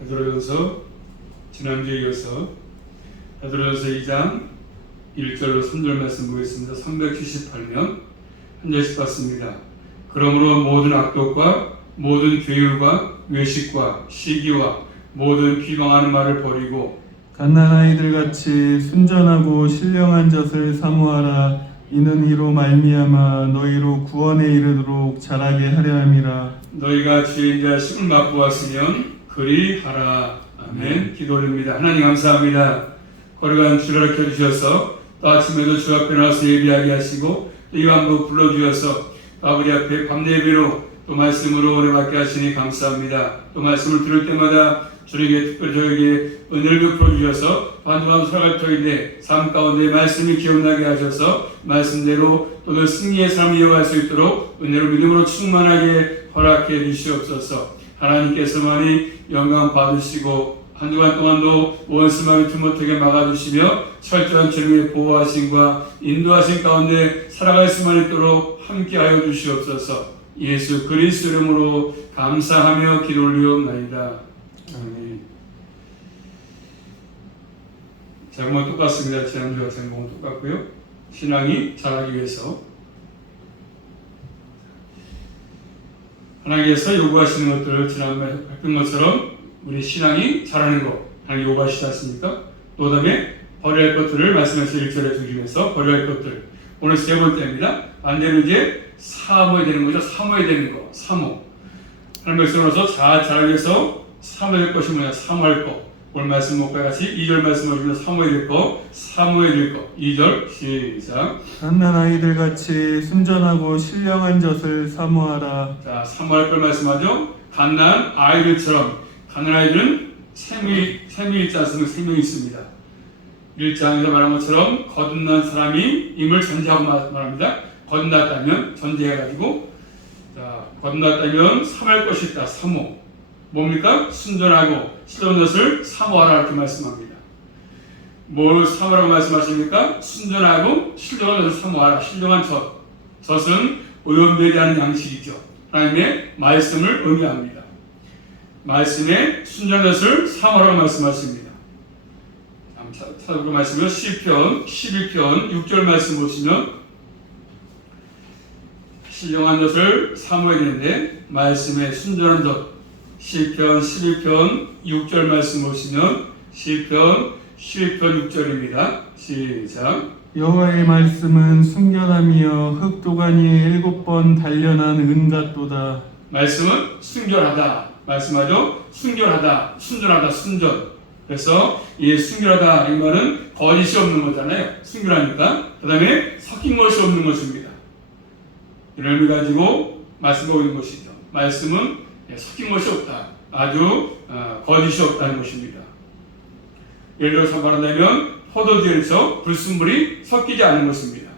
베드로전서 지난주에 이어서 베드로전서 2장 1절로 3절 말씀 보겠습니다. 378면 한 절씩 봤습니다. 그러므로 모든 악독과 모든 괴율과 외식과 시기와 모든 비방하는 말을 버리고 갓난아이들 같이 순전하고 신령한 젖을 사모하라. 이는 이로 말미암아 너희로 구원에 이르도록 자라게 하려 함이라. 너희가 주의 자식을 맛보았으면 그리 하라. 아멘. 기도 올립니다. 하나님 감사합니다. 거룩한 주를 이렇게 주셔서 또 아침에도 주 앞에 나와서 예배하게 하시고 또 이 밤도 불러주셔서 아버지 앞에 밤 예배로 또 말씀으로 은혜 받게 하시니 감사합니다. 또 말씀을 들을 때마다 주에게 특별히 저에게 은혜를 베풀어 주셔서 반드시 살아갈 터인데 삶 가운데 말씀이 기억나게 하셔서 말씀대로 또 그 승리의 삶을 이어갈 수 있도록 은혜로 믿음으로 충만하게 허락해 주시옵소서. 하나님께서만이 영광 받으시고 한 주간 동안도 원수마귀 틈못하게 막아주시며 철저한 주님의 보호하심과 인도하심 가운데 살아갈 수만 있도록 함께하여 주시옵소서. 예수 그리스도 이름으로 감사하며 기도 올리옵나이다. 아멘. 제목은 똑같습니다. 지난주와 제목은 똑같고요. 신앙이 자라기 위해서 하나님께서 요구하시는 것들을 지난번에 밝힌 것처럼 우리 신앙이 자라는 것 하나님 요구하시지 않습니까? 또 다음에 버려야 할 것들을 말씀해서 1절에 주시면서 버려야 할 것들 오늘 세 번째입니다. 반대로 이제 사모해야 되는 거죠. 사모해야 되는 거. 사모 하나님 말씀으로서 자라기 위해서 사모해야 될 것이 뭐냐. 사모할 것 오늘 말씀 목과 같이 2절 말씀을 주면서 사모해야 될 것 사모해야 될 것 2절 시작. 갓난아이들 같이 순전하고 신령한 젖을 사모하라. 자, 사모할 걸 말씀하죠. 갓난 아이들처럼 갓난 아이들은 생명이 있지 않습니까? 생명이 있습니다. 1장에서 말한 것처럼 거듭난 사람이 임을 전제하고 말합니다. 거듭났다면 전제해가지고 자, 거듭났다면 사모할 것이 있다. 사모 뭡니까? 순전하고 신령한 것을 사모하라 이렇게 말씀합니다. 뭘 사모라고 말씀하십니까? 순전하고 신령한 것을 사모하라. 신령한 젖은 오염되지 않은 양식이죠. 하나님의 말씀을 의미합니다. 말씀에 순전한 것을 사모하라고 말씀하십니다. 찾아보고 말씀을 시편 12편 6절 말씀 보시면 신령한 젖을 사모해야 되는데 말씀에 순전한 젖 시편 12편 6절 말씀 보시면 시편 12편 6절입니다. 시작. 여호와의 말씀은 순결함이여 흙도가니에 7번 단련한 은 같도다. 말씀은 순결하다. 말씀하죠. 순결하다. 순전하다. 순전. 그래서 이 순결하다 이 말은 거짓이 없는 거잖아요. 순결하니까. 그 다음에 섞인 것이 없는 것입니다. 이런 의미 가지고 말씀하고 있는 것이죠. 말씀은 섞인 것이 없다. 아주 거짓이 없다는 것입니다. 예를 들어서 말한다면 포도주에서 불순물이 섞이지 않는 것입니다.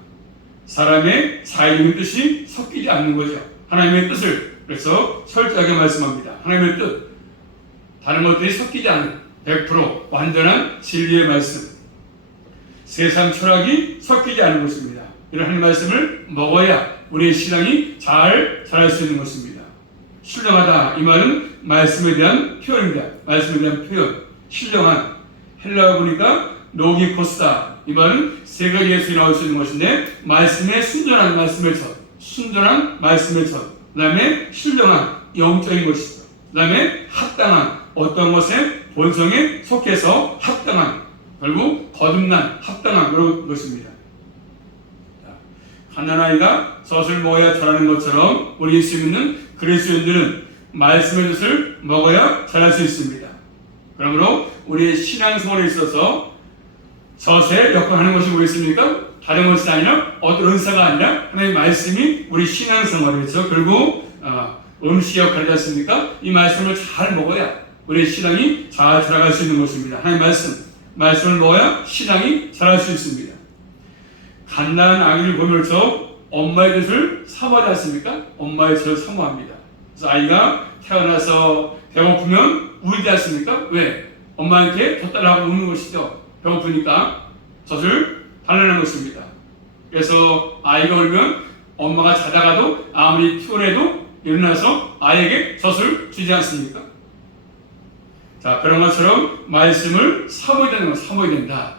사람의 자유의 뜻이 섞이지 않는 거죠. 하나님의 뜻을 그래서 철저하게 말씀합니다. 하나님의 뜻 다른 것들이 섞이지 않는 100% 완전한 진리의 말씀 세상 철학이 섞이지 않는 것입니다. 이런 하나님의 말씀을 먹어야 우리의 신앙이 잘 자랄 수 있는 것입니다. 신령하다 이 말은 말씀에 대한 표현입니다. 말씀에 대한 표현 신령한 헬라어 보니까 노기코스다 이 말은 세 가지 예수에 나올 수 있는 것인데 말씀에 순전한 말씀의 전 순전한 말씀의 전 그 다음에 신령한 영적인 것이죠. 그 다음에 합당한 어떤 것의 본성에 속해서 합당한 결국 거듭난 합당한 그런 것입니다. 갓난아이가 젖을 먹어야 자라는 것처럼 우리 예수 믿는 그리스도인들은 말씀의 젖을 먹어야 자랄 수 있습니다. 그러므로 우리의 신앙생활에 있어서 젖의 역할을 하는 것이 뭐겠습니까? 다른 것이 아니라 어떤 은사가 아니라 하나님의 말씀이 우리 신앙생활에서 결국 음식 역할이지 않습니까? 이 말씀을 잘 먹어야 우리의 신앙이 잘 자라갈 수 있는 것입니다. 하나님의 말씀을 먹어야 신앙이 자랄 수 있습니다. 갓난 아기를 보면서 엄마의 젖을 사모하지 않습니까? 엄마의 젖을 사모합니다. 그래서 아이가 태어나서 배고프면 울지 않습니까? 왜? 엄마한테 젖달라고 우는 것이죠. 배고프니까 젖을 달라는 것입니다. 그래서 아이가 울면 엄마가 자다가도 아무리 피곤해도 일어나서 아이에게 젖을 주지 않습니까? 자, 그런 것처럼 말씀을 사모해야 되는 거, 사모해야 된다.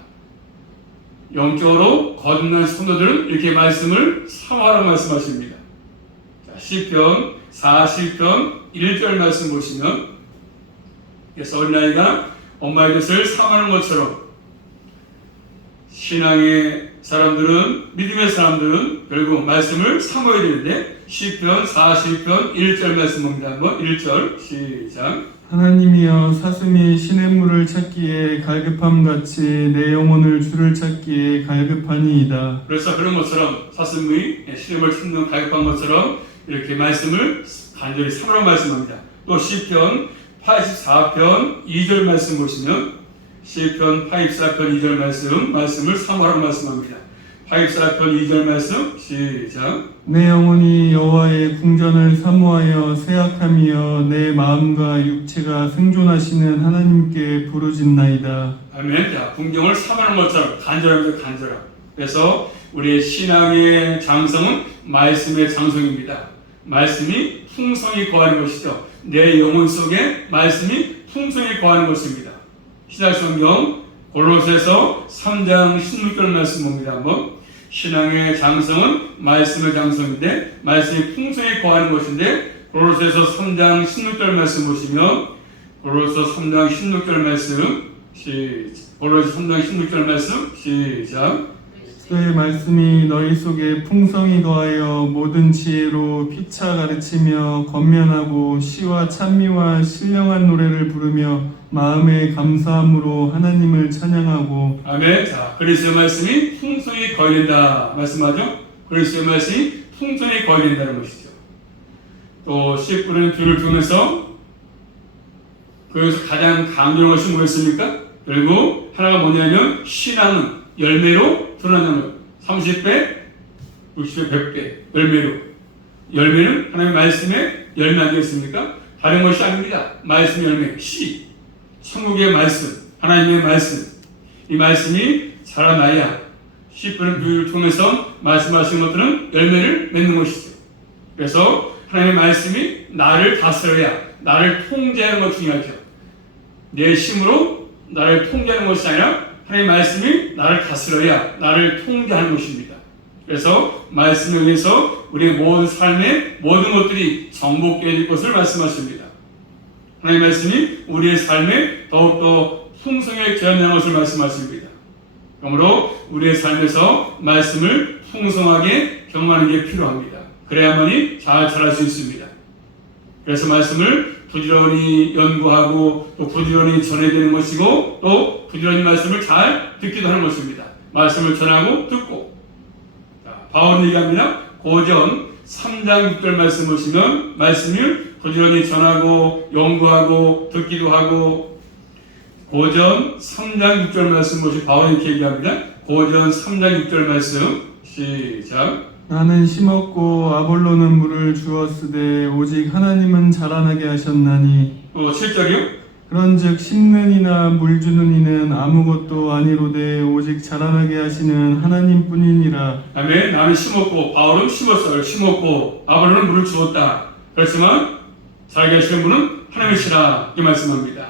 영적으로 거듭난 성도들은 이렇게 말씀을 사모하라고 말씀하십니다. 자, 시편 40편 1절 말씀 보시면, 그래서 어린아이가 엄마의 젖을 사모하는 것처럼 신앙의 사람들은, 믿음의 사람들은 결국 말씀을 사모해야 되는데, 시편 40편 1절 말씀 봅니다. 한번 1절 시작. 하나님이여 사슴이 시냇물을 찾기에 갈급함같이 내 영혼을 주를 찾기에 갈급하니이다. 그래서 그런 것처럼 사슴의 시름을 찾는 갈급한 것처럼 이렇게 말씀을 간절히 사모하라고 말씀합니다. 또 시편 84편 2절 말씀 보시면, 시편 84편 2절 말씀을 사모하라고 말씀합니다. 84편 2절 말씀 시작. 내 영혼이 여호와의 궁전을 사모하여 새약함이여 내 마음과 육체가 생존하시는 하나님께 부르짖나이다. 아멘. 자, 궁정을 사모하는 것처럼 간절합니다. 간절함. 그래서 우리의 신앙의 장성은 말씀의 장성입니다. 말씀이 풍성히 거하는 것이죠. 내 영혼 속에 말씀이 풍성히 거하는 것입니다. 신약성경 골로새서 3장 16절 말씀 봅니다. 한번. 신앙의 장성은 말씀의 장성인데 말씀이 풍성히 거하는 것인데, 골로새서 3장 16절 말씀 보시면, 골로새 3장 16절 말씀 골로새 3장 16절 말씀 시작. 그의 말씀이 너희 속에 풍성히 거하여 모든 지혜로 피차 가르치며 권면하고 시와 찬미와 신령한 노래를 부르며 마음의 감사함으로 하나님을 찬양하고. 아멘. 자, 그리스도의 말씀이 풍성히 거하는다 말씀하죠. 그리스도의 말씀이 풍성히 거하는다는 것이죠. 또 19년 주를 통해서 거기서 가장 강조한 것이 뭐였습니까? 결국 하나가 뭐냐면 신앙은 열매로 드러나는 것. 30배, 60배, 100배 열매로. 열매는 하나님의 말씀에 열매 아니겠습니까? 다른 것이 아닙니다. 말씀의 열매, 씨, 천국의 말씀, 하나님의 말씀. 이 말씀이 자라나야 10분의 교육을 통해서 말씀하시는 것들은 열매를 맺는 것이죠. 그래서 하나님의 말씀이 나를 다스려야, 나를 통제하는 것 중요하죠. 내 힘으로 나를 통제하는 것이 아니라 하나님의 말씀이 나를 다스려야 나를 통제하는 것입니다. 그래서 말씀에 의해서 우리의 모든 삶의 모든 것들이 정복될 것을 말씀하십니다. 하나님의 말씀이 우리의 삶에 더욱더 풍성하게 되어나가는 것을 말씀하십니다. 그러므로 우리의 삶에서 말씀을 풍성하게 경험하는 게 필요합니다. 그래야만이 잘 자랄 수 있습니다. 그래서 말씀을 부지런히 연구하고 또 부지런히 전해야 되는 것이고, 또 부지런히 말씀을 잘 듣기도 하는 것입니다. 말씀을 전하고 듣고. 자, 바울은 얘기합니다. 고전 3장 6절 말씀 보시면, 말씀을 부지런히 전하고 연구하고 듣기도 하고. 고전 3장 6절 말씀 보시면 바울은 이렇게 얘기합니다. 고전 3장 6절 말씀 시작. 나는 심었고 아볼로는 물을 주었으되 오직 하나님은 자라나게 하셨나니. 또 7절이요. 그런즉 심는 이나 물 주는 이는 아무것도 아니로되 오직 자라나게 하시는 하나님뿐이니라. 아멘. 나는 심었고, 바울은 심었어요. 심었고 아볼로는 물을 주었다. 그렇지만 자라게 하시는 분은 하나님이시라, 이 말씀합니다.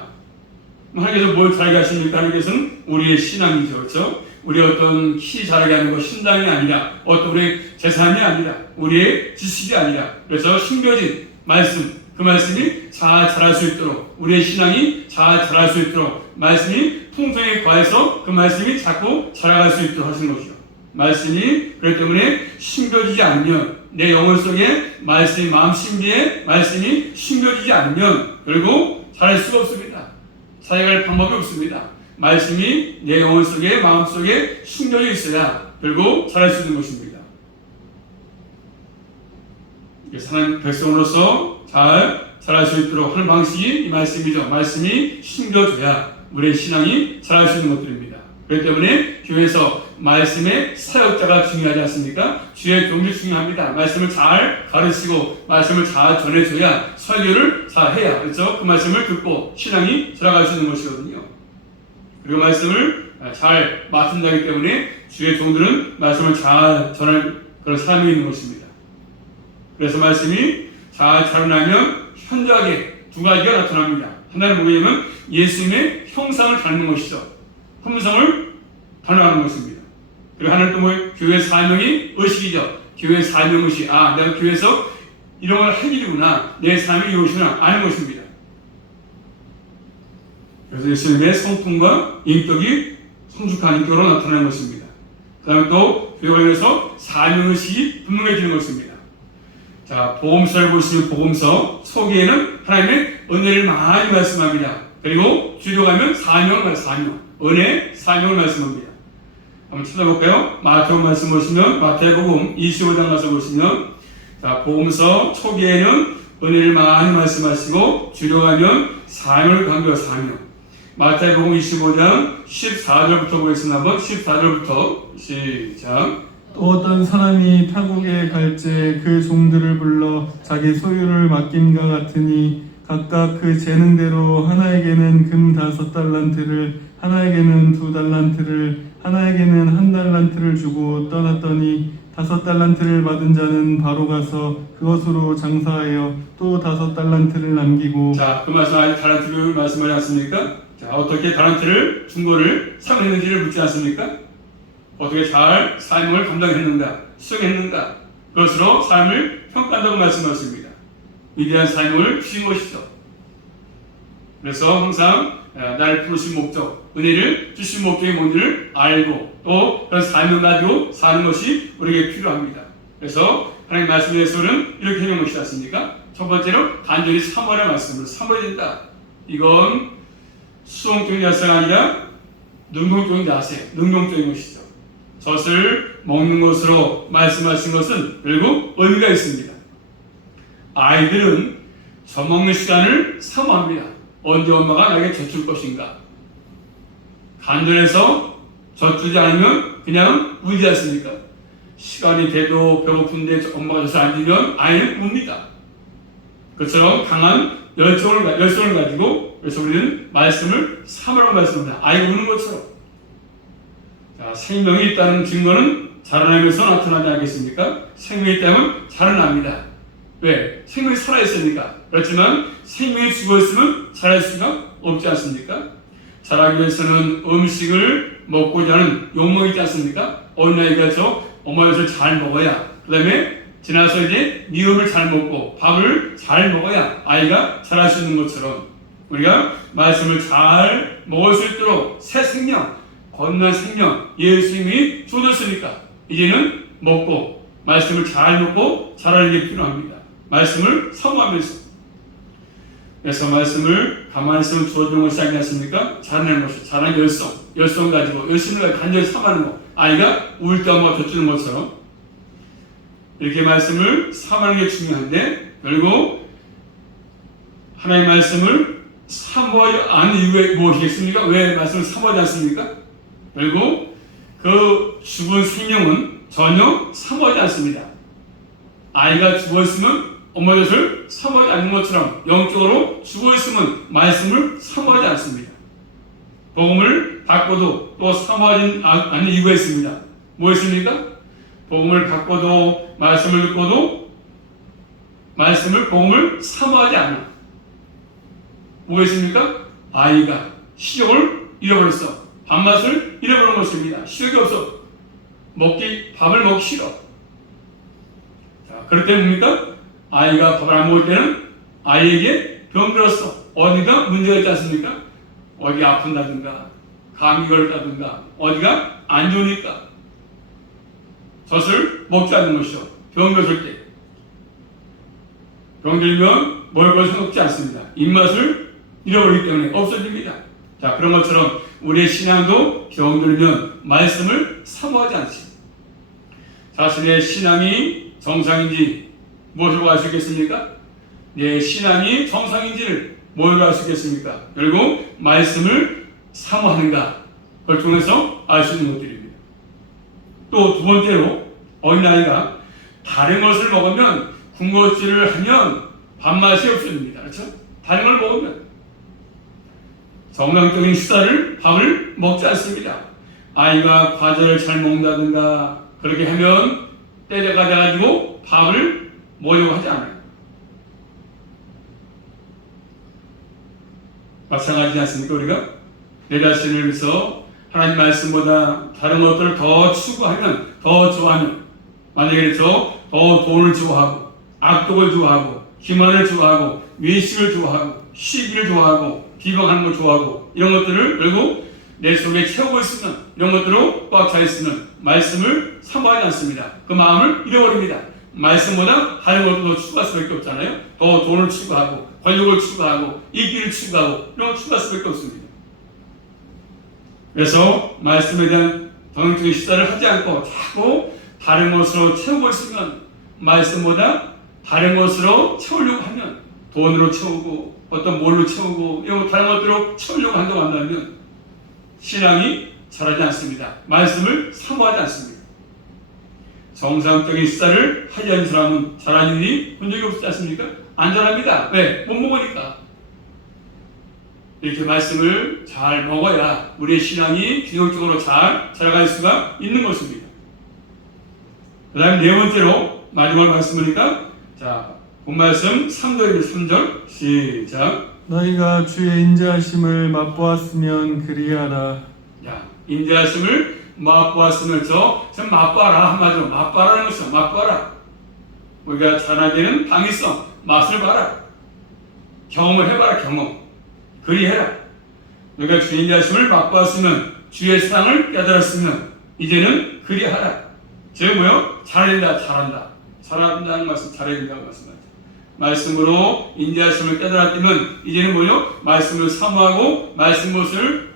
하나님께서 뭘 자라게 하십니까? 하나님께서는 우리의 신앙이죠. 그렇죠? 우리 어떤 키 자라게 하는 것, 신당이 아니라, 어떤 우리의 재산이 아니라, 우리의 지식이 아니라, 그래서 숨겨진 말씀, 그 말씀이 잘 자랄 수 있도록, 우리의 신앙이 잘 자랄 수 있도록, 말씀이 풍성히 과해서 그 말씀이 자꾸 자라갈 수 있도록 하시는 것이죠. 말씀이 그렇기 때문에 숨겨지지 않으면, 내 영혼 속에 말씀이, 마음 신비에 말씀이 숨겨지지 않으면 결국 자랄 수가 없습니다. 살아갈 방법이 없습니다. 말씀이 내 영혼 속에, 마음 속에 숨겨져 있어야 결국 자랄 수 있는 것입니다. 하나님 백성으로서 잘 자랄 수 있도록 하는 방식이 이 말씀이죠. 말씀이 숨겨져야 우리의 신앙이 자랄 수 있는 것들입니다. 그렇기 때문에 교회에서 말씀의 사역자가 중요하지 않습니까? 주의 종도 중요합니다. 말씀을 잘 가르치고 말씀을 잘 전해줘야, 설교를 잘 해야, 그렇죠? 그 말씀을 듣고 신앙이 자라갈 수 있는 것이거든요. 그리고 말씀을 잘 맡은다기 때문에 주의 종들은 말씀을 잘 전할 그런 사람이 있는 것입니다. 그래서 말씀이 잘 자라나면 현저하게 두 가지가 나타납니다. 하나는 뭐냐면 예수님의 형상을 닮는 것이죠. 품성을 닮아가는 것입니다. 그리고 하나는 또 뭐예요? 교회 사명이 의식이죠. 교회 사명 의식. 아, 내가 교회에서 이런 걸 할 일이구나. 내 삶이 이것이구나. 아는 것입니다. 그래서 예수님의 성품과 인격이 성숙한 인격으로 나타나는 것입니다. 그 다음에 또 교회 관련해서 사명의식이 분명해지는 것입니다. 자, 복음서를 보시면 복음서 초기에는 하나님의 은혜를 많이 말씀합니다. 그리고 뒤로 가면 사명, 은혜, 사명을 말씀합니다. 한번 찾아볼까요? 마태복음 말씀 보시면 마태복음 25장 가서 보시면 자, 복음서 초기에는 은혜를 많이 말씀하시고 뒤로 가면 사명을 강조하고 사명. 마태복음 25장 14절부터 보겠습니다. 한번 14절부터 시작. 또 어떤 사람이 타국에 갈제 그 종들을 불러 자기 소유를 맡김과 같으니 각각 그 재능대로 하나에게는 금 5달란트를 하나에게는 2달란트를 하나에게는 1달란트를 주고 떠났더니 5달란트를 받은 자는 바로 가서 그것으로 장사하여 또 5달란트를 남기고. 자, 그 말씀 아직 달란트를 말씀하지 않습니까? 자, 어떻게 달란트를 준 거를 사용했는지를 묻지 않습니까? 어떻게 잘 삶을 감당했는가, 수행했는가, 그것으로 삶을 평가한다고 말씀하십니다. 위대한 삶을 주신 것이죠. 그래서 항상 나를 부르신 목적, 은혜를 주신 목적이 뭔지를 알고 또 그런 삶을 가지고 사는 것이 우리에게 필요합니다. 그래서 하나님 말씀에 대해서는 이렇게 해놓은 것이지 않습니까? 첫 번째로 간절히 사모하는 말씀을 사모해야 된다. 이건 수용적인 자세가 아니라 능동적인 자세, 능동적인 것이죠. 젖을 먹는 것으로 말씀하신 것은 결국 의미가 있습니다. 아이들은 젖 먹는 시간을 사모합니다. 언제 엄마가 나에게 젖 줄 것인가? 간절해서 젖 주지 않으면 그냥 울지 않습니까? 시간이 돼도 배고픈데 엄마가 젖을 안 주면 아이는 웁니다. 그처럼 강한 열정을 가지고 그래서 우리는 말씀을 사모라고 말씀합니다. 아이가 우는 것처럼. 자, 생명이 있다는 증거는 자라나면서 나타나지 않겠습니까? 생명이 있다면 자라납니다. 왜? 생명이 살아있으니까. 그렇지만 생명이 죽어있으면 자랄 수가 없지 않습니까? 자라기 위해서는 음식을 먹고자 하는 욕망이 있지 않습니까? 어린아이가 엄마 젖을 잘 먹어야, 그 다음에 지나서 이제 미음을 잘 먹고 밥을 잘 먹어야 아이가 자랄 수 있는 것처럼 우리가 말씀을 잘 먹을 수 있도록 새 생명, 건강한 생명, 예수님이 주어졌으니까 이제는 먹고 말씀을 잘 먹고 자라는 게 필요합니다. 말씀을 사모하면서. 그래서 말씀을 가만히 있으면 주어지는 것이 아니지 않습니까? 자라는 것이, 자라는 열성 가지고 열심을 간절히 삼하는 것. 아이가 울 때 엄마가 젖주는 것처럼 이렇게 말씀을 사모하는 게 중요한데 결국 하나님의 말씀을 사모하지 않는 이유가 무엇이겠습니까? 왜 말씀을 사모하지 않습니까? 결국 그 죽은 생명은 전혀 사모하지 않습니다. 아이가 죽어있으면 엄마 젖을 사모하지 않는 것처럼 영적으로 죽어있으면 말씀을 사모하지 않습니다. 복음을 받고도 또 사모하지 않는 이유가 있습니다. 무엇입니까? 복음을 받고도 말씀을 듣고도 복음을 사모하지 않아. 무엇입니까? 아이가 식욕을 잃어버렸어. 밥맛을 잃어버린 것입니다. 식욕이 없어. 밥을 먹기 싫어. 자, 그럴 때 뭡니까? 아이가 밥을 안 먹을 때는 아이에게 병들었어. 어디가 문제가 있지 않습니까? 어디 아픈다든가, 감기 걸렸다든가, 어디가 안 좋으니까. 젖을 먹지 않는 것이죠. 병들었을 때. 병들면 먹을 것을 먹지 않습니다. 입맛을 잃어버리기 때문에 없어집니다. 자, 그런 것처럼 우리의 신앙도 병들면 말씀을 사모하지 않지. 자신의 신앙이 정상인지 무엇으로 알 수 있겠습니까? 내 신앙이 정상인지를 뭘로 알 수 있겠습니까? 결국 말씀을 사모하는가 그걸 통해서 알 수 있는 것들입니다. 또 두 번째로 어린아이가 다른 것을 먹으면 군것질을 하면 밥맛이 없어집니다. 그렇죠? 다른 걸 먹으면 정상적인 식사를 밥을 먹지 않습니다. 아이가 과자를 잘 먹는다든가 그렇게 하면 때가 돼가지고 밥을 먹으려고 하지 않아요. 마찬가지지 않습니까? 우리가 내 자신을 위해서 하나님 말씀보다 다른 것들을 더 추구하면, 더 좋아하면, 만약에 더 돈을 좋아하고 악독을 좋아하고 기만을 좋아하고 외식을 좋아하고 시기를 좋아하고 비방하는 걸 좋아하고 이런 것들을 결국 내 속에 채우고 있으면, 이런 것들로 꽉 차 있으면 말씀을 사모하지 않습니다. 그 마음을 잃어버립니다. 말씀보다 다른 것도 더 추구할 수밖에 없잖아요. 더 돈을 추구하고 권력을 추구하고 인기를 추구하고 이런 걸 추구할 수밖에 없습니다. 그래서 말씀에 대한 동영적인 식사를 하지 않고 자꾸 다른 것으로 채우고 있으면, 말씀보다 다른 것으로 채우려고 하면, 돈으로 채우고 어떤 뭘로 채우고 이런 다른 것들로 채우려고 한다면 신앙이 자라지 않습니다. 말씀을 사모하지 않습니다. 정상적인 식사를 하지 않는 사람은 자라는 일이 본 적이 없지 않습니까? 안 자랍니다. 왜? 못 먹으니까. 이렇게 말씀을 잘 먹어야 우리의 신앙이 균형적으로 잘 자라갈 수가 있는 것입니다. 그 다음에 네 번째로 마지막 말씀이니까, 자, 본 말씀 3절입니다. 3절 시작. 너희가 주의 인자하심을 맛보았으면 그리하라. 야, 인자하심을 맛보았으면 좀 맛봐라. 한마디로 맛봐라는 것이죠. 맛봐라. 우리가 자라게는 당위성, 맛을 봐라. 경험을 해봐라. 경험. 그리해라. 너희가 주의 인자하심을 맛보았으면, 주의 사랑을 깨달았으면 이제는 그리하라. 제가 뭐요? 잘한다, 잘한다. 잘한다는 말씀, 잘해야 된다는 말씀하죠. 말씀으로 인자하심을 깨달았다면 이제는 뭐요? 말씀을 사모하고 말씀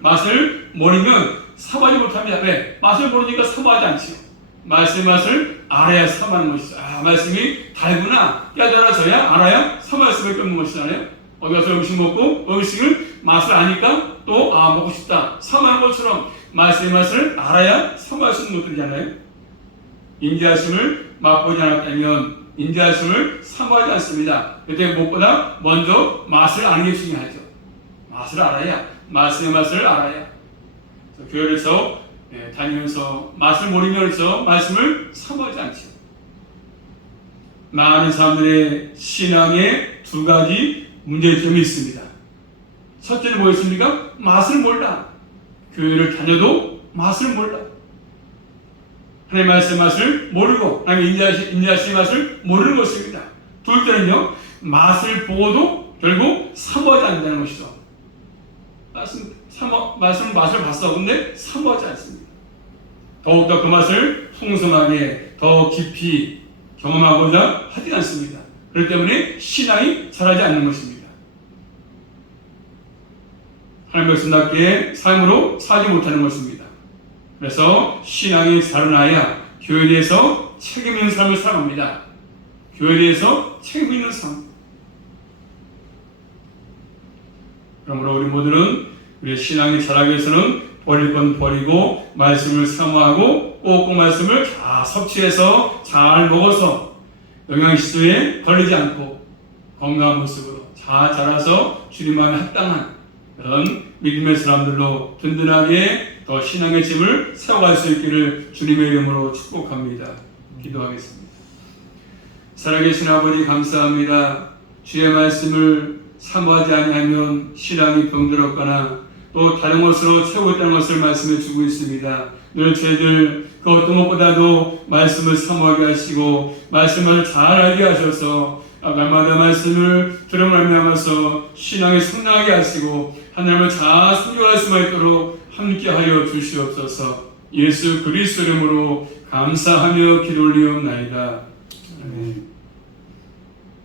맛을 모르면 사모하지 못합니다. 왜? 맛을 모르니까 사모하지 않지요. 말씀의 맛을 알아야 사모하는 것이죠. 아, 말씀이 달구나 깨달아져야 알아야 사모할 수밖에 없는 것이잖아요. 어디 가서 음식 먹고 음식을 맛을 아니까 또 먹고 싶다 사모하는 것처럼 말씀의 맛을 알아야 사모할 수 있는 것들이잖아요. 인자하심을 맛보지 않았다면 인자하심을 사모하지 않습니다. 그때 무엇보다 먼저 맛을 아는 게 중요하죠. 맛을 알아야, 말씀의 맛을 알아야. 교회에서 다니면서 맛을 모르면서 말씀을 사모하지 않죠. 많은 사람들의 신앙에 두 가지 문제점이 있습니다. 첫째는 뭐였습니까? 맛을 몰라. 교회를 다녀도 맛을 몰라. 하나님의 말씀의 맛을 모르고 하나님의 인자하심의 맛을 모르는 것입니다. 둘째는요, 맛을 보고도 결국 사모하지 않는다는 것이죠. 맛을 봤어. 근데 사모하지 않습니다. 더욱더 그 맛을 풍성하게 더 깊이 경험하고자 하지 않습니다. 그렇기 때문에 신앙이 자라지 않는 것입니다. 하나님의 말씀답게 삶으로 살지 못하는 것입니다. 그래서 신앙이 자라나야 교회에 대해서 책임 있는 삶을 살아갑니다. 교회에 대해서 책임 있는 삶. 그러므로 우리 모두는 우리의 신앙이 자라기 위해서는 버릴 건 버리고 말씀을 사모하고 꼭꼭 말씀을 다 섭취해서 잘 먹어서 영양실조에 걸리지 않고 건강한 모습으로 잘 자라서 주님 안에 합당한 그런 믿음의 사람들로 든든하게 더 신앙의 짐을 세워갈 수 있기를 주님의 이름으로 축복합니다. 기도하겠습니다. 살아계신 아버지 감사합니다. 주의 말씀을 사모하지 아니하면 신앙이 병들었거나 또 다른 것으로 채우고 있다는 것을 말씀해 주고 있습니다. 늘 저희들 그 어떤 것보다도 말씀을 사모하게 하시고 말씀을 잘 알게 하셔서 날마다 말씀을 들어가면서 신앙이 성장하게 하시고 하나님을 잘 순종할 수만 있도록 함께하여 주시옵소서. 예수 그리스도 이름으로 감사하며 기도 올리옵나이다. 아멘.